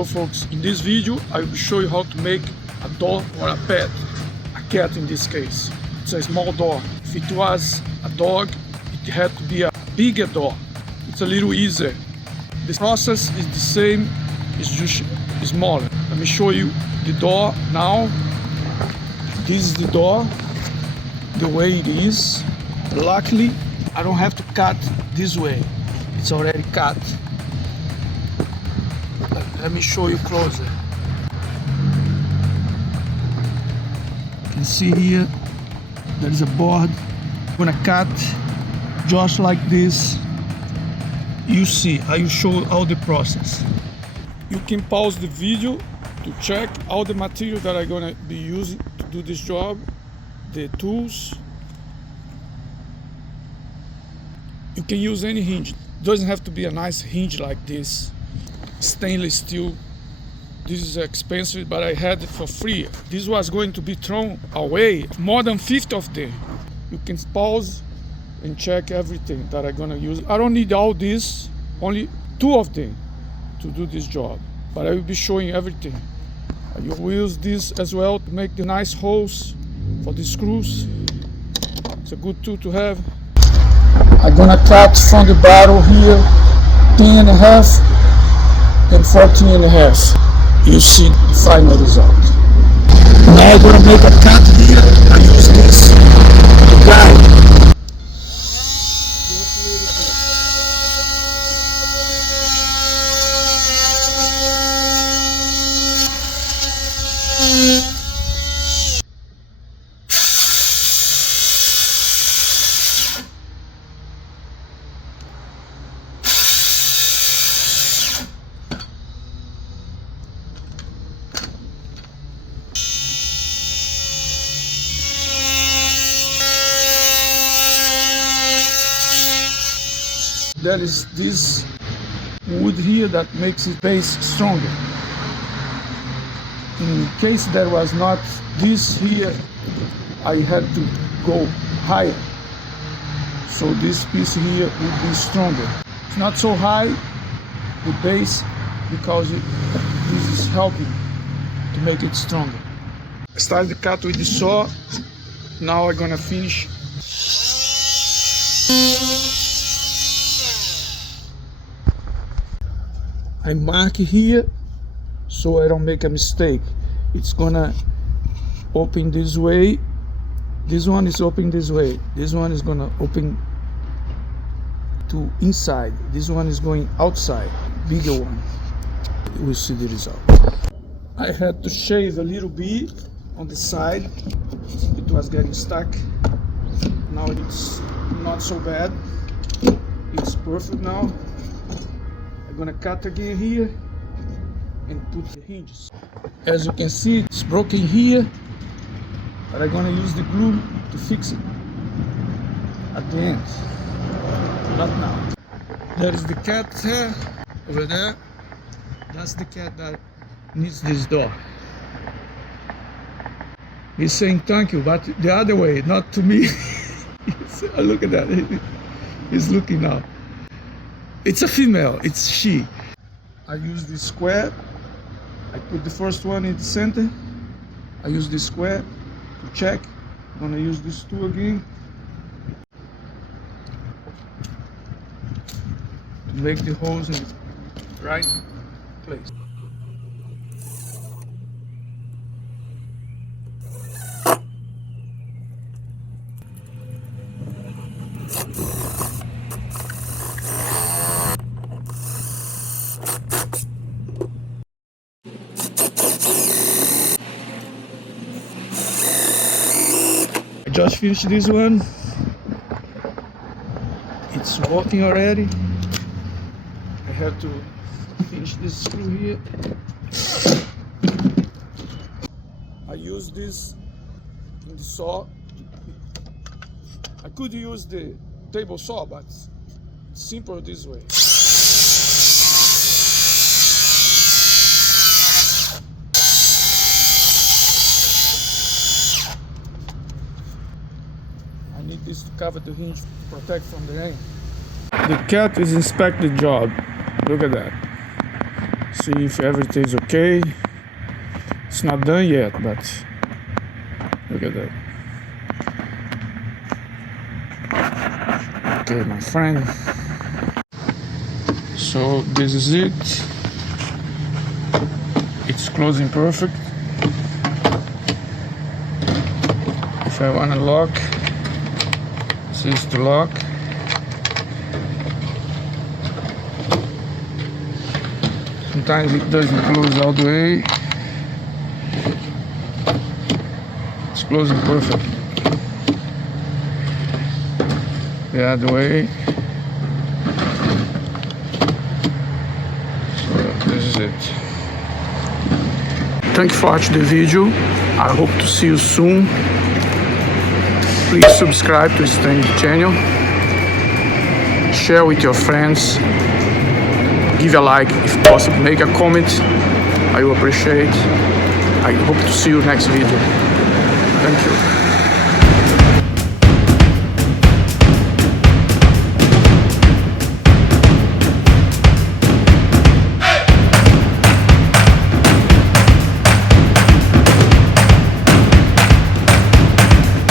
Hello folks, in this video I will show you how to make a door for a pet, a cat in this case. It's a small door. If it was a dog, it had to be a bigger door. It's a little easier. The process is the same, it's just smaller. Let me show you the door now. This is the door, the way it is. Luckily, I don't have to cut this way. It's already cut. Let me show you closer. You can see here, there is a board. I'm gonna cut just like this. You see, I will show all the process. You can pause the video to check all the material that I'm gonna be using to do this job, the tools. You can use any hinge. It doesn't have to be a nice hinge like this. Stainless steel. This is expensive, but I had it for free. This was going to be thrown away, more than 50 of them. You can pause and check everything that I'm gonna use. I don't need all this, only 2 of them to do this job, but I will be showing everything. You will use this as well to make the nice holes for the screws. It's a good tool to have. I'm gonna cut from the barrel here 10.5 and 14.5. You see the final result. Now I'm gonna make a cut here. I use this to guide. There is this wood here that makes the base stronger. In case there was not this here, I had to go higher. So this piece here would be stronger. It's not so high, the base, because this is helping to make it stronger. I started the cut with the saw. Now I'm gonna finish. I mark here so I don't make a mistake. It's gonna open this way. This one is open this way. This one is gonna open to inside. This one is going outside, bigger one. We'll see the result. I had to shave a little bit on the side. It was getting stuck. Now it's not so bad. It's perfect now. I'm gonna cut again here and put the hinges. As you can see, it's broken here, but I'm gonna use the glue to fix it at the end, not now. There is the cat hair over there. That's the cat that needs this door. He's saying thank you, but the other way, not to me. Look at that, he's looking now. It's a female, it's she. I use this square. I put the first one in the center. I use this square to check. I'm gonna use this tool again to make the holes in the right place. I just finished this one. It's working already. I have to finish this screw here. I use this in the saw. I could use the table saw, but it's simpler this way. need this to cover the hinge to protect from the rain. The cat is inspecting the job. Look at that. See if everything's okay. It's not done yet, but look at that. Okay, my friend. So this is it. It's closing perfect. If I want to lock, this is the lock. Sometimes it doesn't close all the way. It's closing perfect. The other way. So this is it. Thank you for watching the video. I hope to see you soon. Please subscribe to Stan's channel. Share with your friends. Give a like if possible. Make a comment. I will appreciate. I hope to see you next video. Thank you.